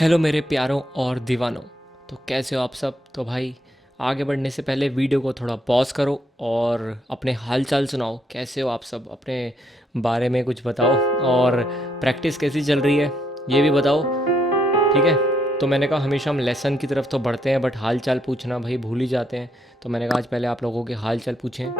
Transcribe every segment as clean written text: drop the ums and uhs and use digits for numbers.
Hello मेरे प्यारों और दीवानों। तो कैसे हो आप सब? तो भाई, आगे बढ़ने से पहले वीडियो को थोड़ा पॉज करो और अपने हाल चाल सुनाओ। कैसे हो आप सब? अपने बारे में कुछ बताओ। और प्रैक्टिस कैसी चल रही है ये भी बताओ। ठीक है। तो मैंने कहा हमेशा हम लेसन की तरफ तो बढ़ते हैं बट हाल चाल पूछना भाई भूल ही जाते हैं। तो मैंने कहा आज पहले आप लोगों के हाल चाल पूछें।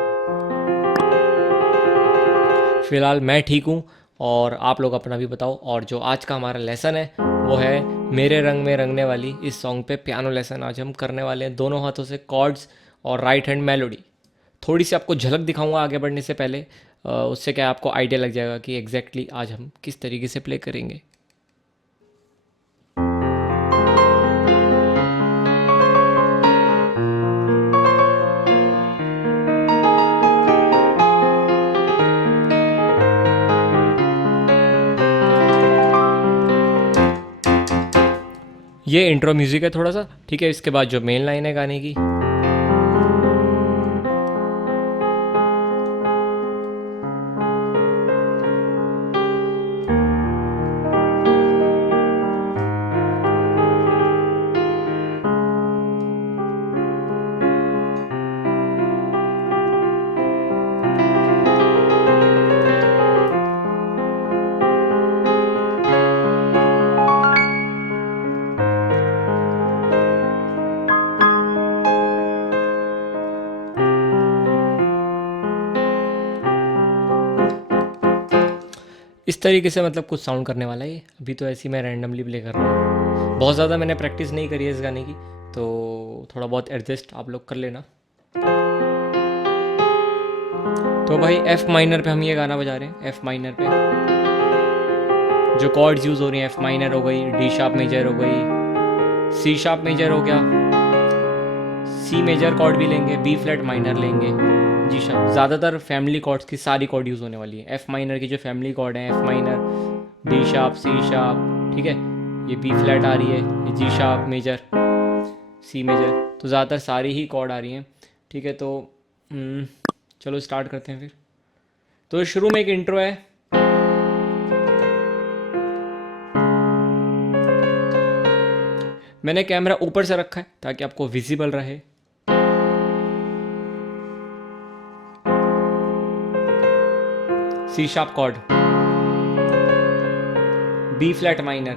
फ़िलहाल मैं ठीक हूँ। और आप लोग अपना भी बताओ। और जो आज का हमारा लेसन है वो है मेरे रंग में रंगने वाली। इस सॉन्ग पे पियानो लेसन आज हम करने वाले हैं, दोनों हाथों से कॉर्ड्स और राइट हैंड मेलोडी। थोड़ी सी आपको झलक दिखाऊंगा आगे बढ़ने से पहले। उससे क्या आपको आइडिया लग जाएगा कि एग्जैक्टली आज हम किस तरीके से प्ले करेंगे। ये इंट्रो म्यूज़िक है थोड़ा सा, ठीक है। इसके बाद जो मेन लाइन है गाने की, इस तरीके से मतलब कुछ साउंड करने वाला है ये। अभी तो ऐसे ही मैं रैंडमली प्ले कर रहा हूँ। बहुत ज़्यादा मैंने प्रैक्टिस नहीं करी है इस गाने की, तो थोड़ा बहुत एडजस्ट आप लोग कर लेना। तो भाई एफ़ माइनर पे हम ये गाना बजा रहे हैं। एफ़ माइनर पे जो कॉर्ड्स यूज़ हो रही हैं, एफ़ माइनर हो गई, डी शार्प मेजर हो गई, सी शार्प मेजर हो गया, सी मेजर कॉर्ड भी लेंगे, बी फ्लैट माइनर लेंगे, जी शार्प। ज़्यादातर फैमिली कॉर्ड्स की सारी कॉर्ड यूज़ होने वाली है। एफ़ माइनर की जो फैमिली कॉर्ड है, F minor, D sharp, C sharp, ठीक है। ये बी फ्लैट आ रही है, ये G sharp major, C major. तो ज़्यादातर सारी ही कॉर्ड आ रही हैं, ठीक है। तो चलो स्टार्ट करते हैं फिर। तो शुरू में एक इंट्रो है। मैंने कैमरा ऊपर से रखा है ताकि आपको विजिबल रहे। C sharp chord, B flat minor,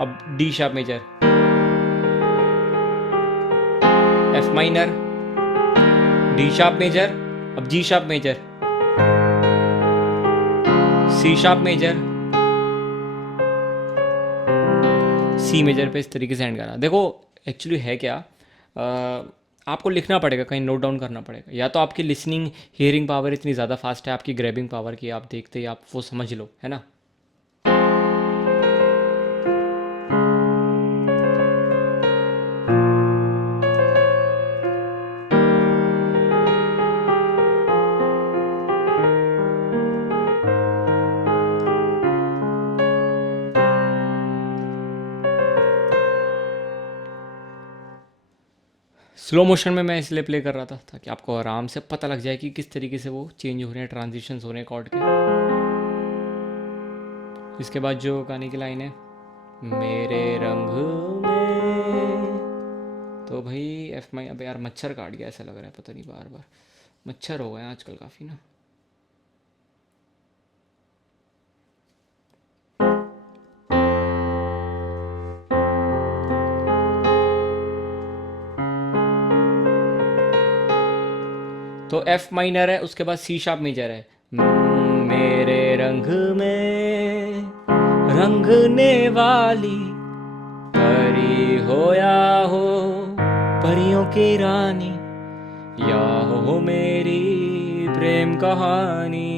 अब D sharp major, F minor, D sharp major, अब G sharp major, C sharp major, C major पे इस तरीके से एंड करना। देखो एक्चुअली है क्या, आपको लिखना पड़ेगा, कहीं नोट डाउन करना पड़ेगा। या तो आपकी लिसनिंग हियरिंग पावर इतनी ज़्यादा फास्ट है, आपकी ग्रैबिंग पावर की आप देखते ही आप वो समझ लो, है ना। स्लो मोशन में मैं इसलिए प्ले कर रहा था ताकि आपको आराम से पता लग जाए कि किस तरीके से वो चेंज हो रहे हैं, ट्रांजिशंस हो रहे हैं कॉर्ड के। इसके बाद जो गाने की लाइन है, मेरे रंग में, तो भाई एफ माई। अब यार मच्छर काट गया ऐसा लग रहा है, पता नहीं, बार बार मच्छर हो गए हैं आजकल काफ़ी ना। तो एफ माइनर है, उसके बाद सी शार्प मेजर है। मेरे रंग में रंगने वाली परी हो या हो परियों की रानी, या हो मेरी प्रेम कहानी,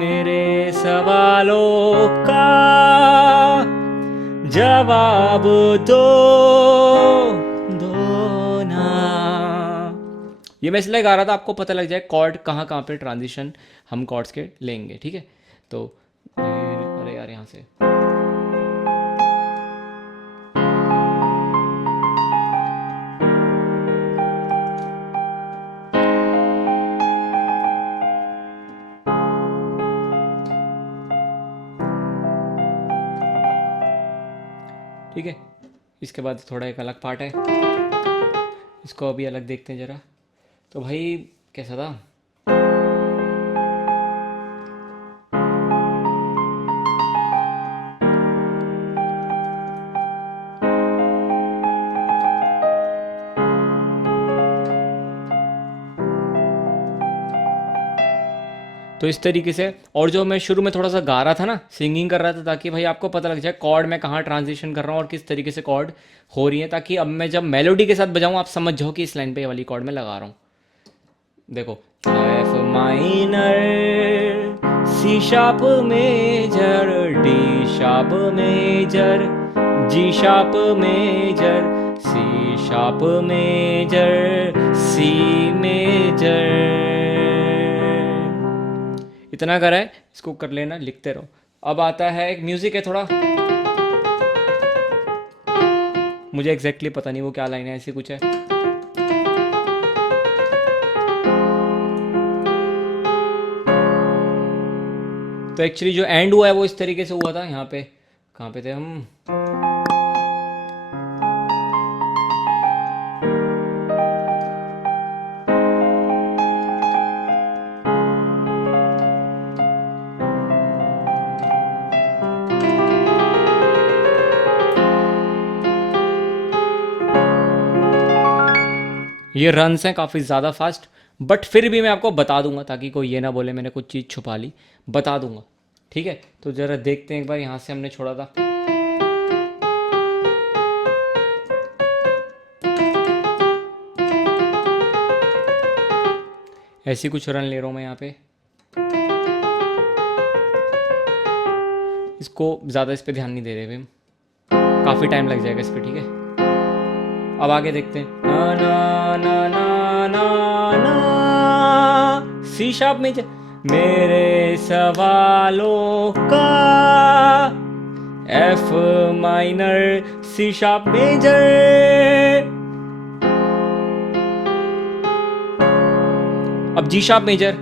मेरे सवालों का जवाब दो, दो ना। ये मैं इसलिए गा रहा था आपको पता लग जाए कॉर्ड कहाँ कहाँ पे ट्रांजिशन हम कॉर्ड्स के लेंगे, ठीक है। तो अरे यार यहाँ से ठीक है। इसके बाद थोड़ा एक अलग पार्ट है, इसको अभी अलग देखते हैं ज़रा। तो भाई कैसा था? तो इस तरीके से, और जो मैं शुरू में थोड़ा सा गा रहा था ना, सिंगिंग कर रहा था, ताकि भाई आपको पता लग जाए कॉर्ड में कहाँ ट्रांजिशन कर रहा हूँ और किस तरीके से कॉर्ड हो रही है, ताकि अब मैं जब मेलोडी के साथ बजाऊँ आप समझ जाओ कि इस लाइन पे ये वाली कॉर्ड में लगा रहा हूँ। देखो, F minor, C sharp major, D sharp major, G sharp major, C sharp major, C major. इतना करा है, इसको कर लेना, लिखते रहो। अब आता है एक म्यूजिक है थोड़ा, मुझे एग्जैक्टली पता नहीं वो क्या लाइन है, ऐसी कुछ है। तो एक्चुअली जो एंड हुआ है वो इस तरीके से हुआ था। यहाँ पे कहाँ पे थे हम? ये रन्स हैं काफ़ी ज़्यादा फास्ट, बट फिर भी मैं आपको बता दूंगा ताकि कोई ये ना बोले मैंने कुछ चीज़ छुपा ली, बता दूंगा। ठीक है, तो ज़रा देखते हैं एक बार, यहाँ से हमने छोड़ा था। ऐसी कुछ रन ले रहा हूँ मैं यहाँ पे, इसको ज़्यादा इस पर ध्यान नहीं दे रहे हम, काफ़ी टाइम लग जाएगा इस पर। ठीक है, अब आगे देखते हैं। ना ना ना ना ना ना, सी शार्प में मेरे सवालों का, F minor, C sharp major, अब G sharp major,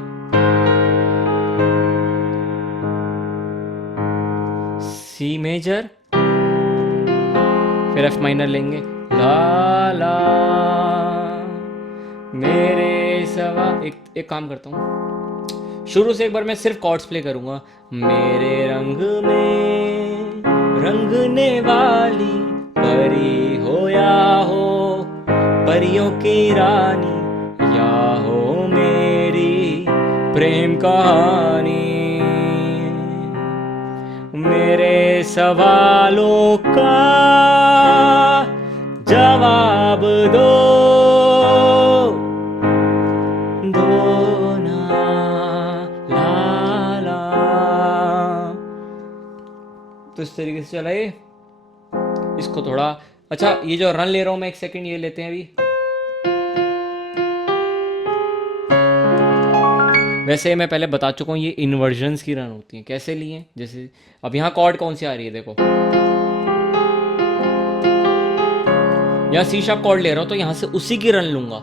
C major, फिर एफ माइनर लेंगे, ला ला मेरे सवा। एक काम करता हूँ, शुरू से एक बार मैं सिर्फ कॉर्ड्स प्ले करूँगा। मेरे रंग में रंगने वाली परी हो या हो परियों की रानी, या हो मेरी प्रेम कहानी, मेरे सवालों का जवाब दो, दो ना, ला ला। तो इस तरीके से चला ये। इसको थोड़ा, अच्छा ये जो रन ले रहा हूं मैं, एक सेकंड ये लेते हैं अभी। वैसे मैं पहले बता चुका हूँ ये इन्वर्जन्स की रन होती हैं। कैसे लिए? जैसे अब यहाँ कॉर्ड कौन सी आ रही है, देखो यहाँ सी शार्प कॉर्ड ले रहा हूँ तो यहाँ से उसी की रन लूंगा।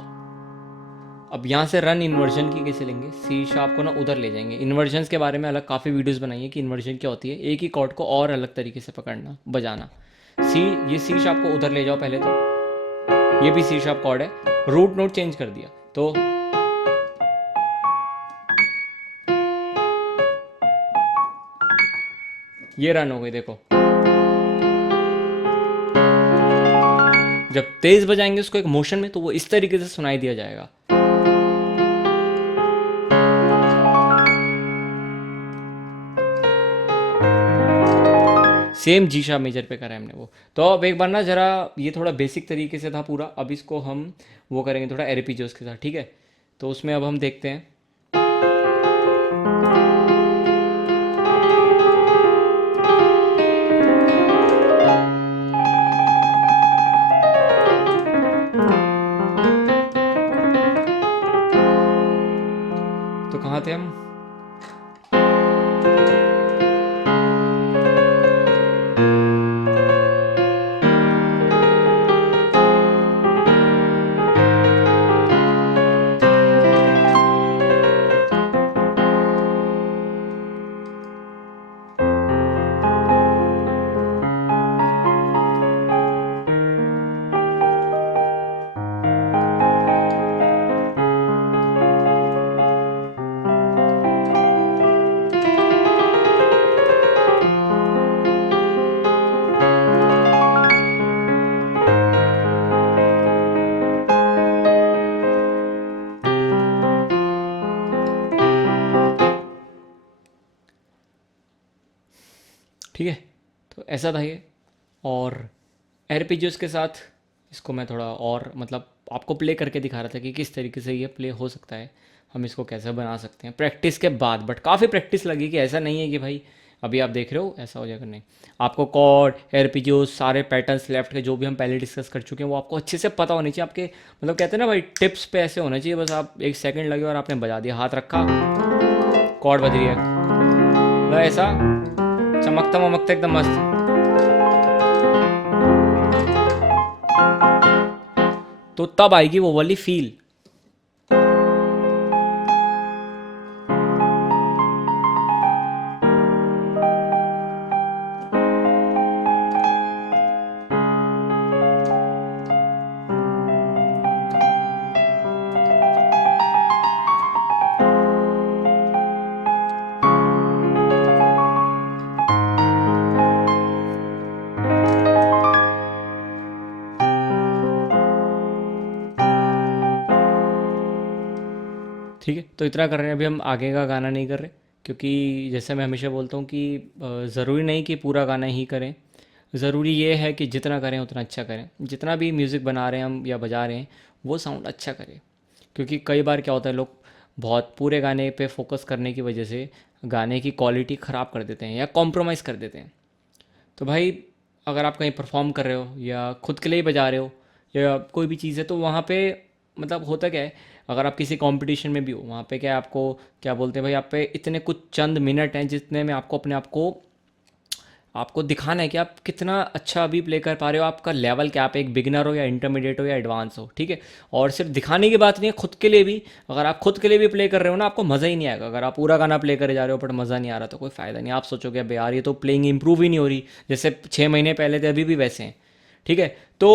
अब यहाँ से रन इन्वर्जन की कैसे लेंगे? सी शार्प को ना उधर ले जाएंगे। इन्वर्जन्स के बारे में अलग काफ़ी वीडियोस बनाई है कि इन्वर्जन क्या होती है, एक ही कॉर्ड को और अलग तरीके से पकड़ना, बजाना। ये सी शार्प को उधर ले जाओ पहले, तो ये भी सी शार्प कॉर्ड है, रूट नोट चेंज कर दिया तो ये रन हो गई। देखो जब तेज बजाएंगे उसको एक मोशन में तो वो इस तरीके से सुनाई दिया जाएगा। सेम जी शार्प मेजर पे करा है हमने वो। तो अब एक बार ना जरा, ये थोड़ा बेसिक तरीके से था पूरा, अब इसको हम वो करेंगे थोड़ा एरेपीजोस के साथ। ठीक है, तो उसमें अब हम देखते हैं। तो कहाँ थे हम? ऐसा था ये। और आरपीजीओस के साथ इसको मैं थोड़ा और मतलब आपको प्ले करके दिखा रहा था कि किस तरीके से ये प्ले हो सकता है, हम इसको कैसे बना सकते हैं प्रैक्टिस के बाद। बट काफ़ी प्रैक्टिस लगी, कि ऐसा नहीं है कि भाई अभी आप देख रहे हो ऐसा हो जाएगा, नहीं। आपको कॉर्ड, आरपीजीओस, सारे पैटर्न्स लेफ्ट के जो भी हम पहले डिस्कस कर चुके हैं वो आपको अच्छे से पता होनी चाहिए। आपके मतलब कहते हैं ना भाई, टिप्स पे ऐसे होना चाहिए, बस आप 1 सेकंड लगे और आपने बजा दिया, हाथ रखा, कॉर्ड बज रही है, मतलब ऐसा चमकता वमकता एकदम मस्त। तो तब आएगी वो वाली फील। ठीक है, तो इतना कर रहे हैं, अभी हम आगे का गाना नहीं कर रहे, क्योंकि जैसे मैं हमेशा बोलता हूँ कि ज़रूरी नहीं कि पूरा गाना ही करें। ज़रूरी ये है कि जितना करें उतना अच्छा करें, जितना भी म्यूज़िक बना रहे हैं हम या बजा रहे हैं वो साउंड अच्छा करें। क्योंकि कई बार क्या होता है, लोग बहुत पूरे गाने पे फोकस करने की वजह से गाने की क्वालिटी ख़राब कर देते हैं या कॉम्प्रोमाइज़ कर देते हैं। तो भाई अगर आप कहीं परफॉर्म कर रहे हो या खुद के लिए ही बजा रहे हो या कोई भी चीज़ है, तो वहाँ पे मतलब होता क्या है, अगर आप किसी कंपटीशन में भी हो, वहाँ पे क्या है, आपको क्या बोलते हैं भाई, आप पे इतने कुछ चंद मिनट हैं जितने में आपको अपने आप को आपको दिखाना है कि आप कितना अच्छा अभी प्ले कर पा रहे हो, आपका लेवल क्या, आप एक बिगिनर हो या इंटरमीडिएट हो या एडवांस हो, ठीक है। और सिर्फ दिखाने की बात नहीं है, खुद के लिए भी, अगर आप खुद के लिए भी प्ले कर रहे हो ना, आपको मज़ा ही नहीं आएगा। अगर आप पूरा गाना प्ले करे जा रहे हो बट मज़ा नहीं आ रहा तो कोई फ़ायदा नहीं। आप सोचोगे अब यार ये तो प्लेइंग इंप्रूव ही नहीं हो रही, जैसे 6 महीने पहले थे अभी भी वैसे हैं, ठीक है। तो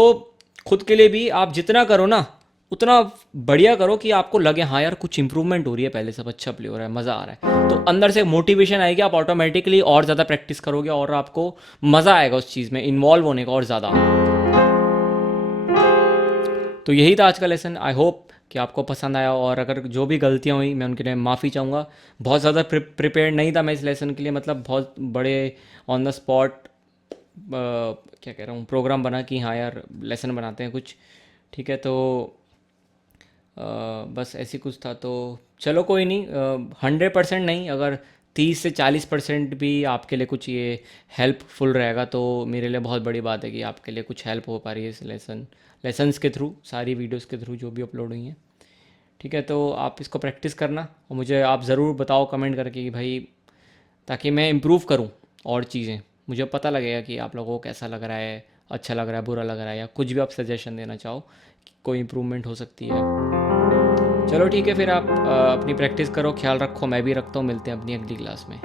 खुद के लिए भी आप जितना करो ना उतना बढ़िया करो कि आपको लगे हाँ यार कुछ इंप्रूवमेंट हो रही है, पहले सब अच्छा प्ले हो रहा है, मज़ा आ रहा है, तो अंदर से मोटिवेशन आएगी, आप ऑटोमेटिकली और ज़्यादा प्रैक्टिस करोगे और आपको मज़ा आएगा उस चीज़ में इन्वॉल्व होने का और ज़्यादा। तो यही था आज का लेसन। आई होप कि आपको पसंद आया, और अगर जो भी गलतियाँ हुई मैं उनके लिए माफ़ी चाहूँगा। बहुत ज़्यादा प्रिपेयर्ड नहीं था मैं इस लेसन के लिए, मतलब बहुत बड़े ऑन द स्पॉट क्या कह रहा हूँ, प्रोग्राम बना कि हाँ यार लेसन बनाते हैं कुछ, ठीक है। तो बस ऐसी कुछ था, तो चलो कोई नहीं, 100% नहीं, अगर 30 से 40% भी आपके लिए कुछ ये हेल्पफुल रहेगा तो मेरे लिए बहुत बड़ी बात है कि आपके लिए कुछ हेल्प हो पा रही है इस लेसन्स के थ्रू, सारी वीडियोस के थ्रू जो भी अपलोड हुई हैं, ठीक है। तो आप इसको प्रैक्टिस करना और मुझे आप ज़रूर बताओ कमेंट करके कि भाई, ताकि मैं इम्प्रूव करूँ और चीज़ें, मुझे पता लगेगा कि आप लोगों को कैसा लग रहा है, अच्छा लग रहा है, बुरा लग रहा है, या कुछ भी आप सजेशन देना चाहो कि कोई इम्प्रूवमेंट हो सकती है। चलो ठीक है, फिर आप अपनी प्रैक्टिस करो, ख्याल रखो, मैं भी रखता हूँ, मिलते हैं अपनी अगली क्लास में।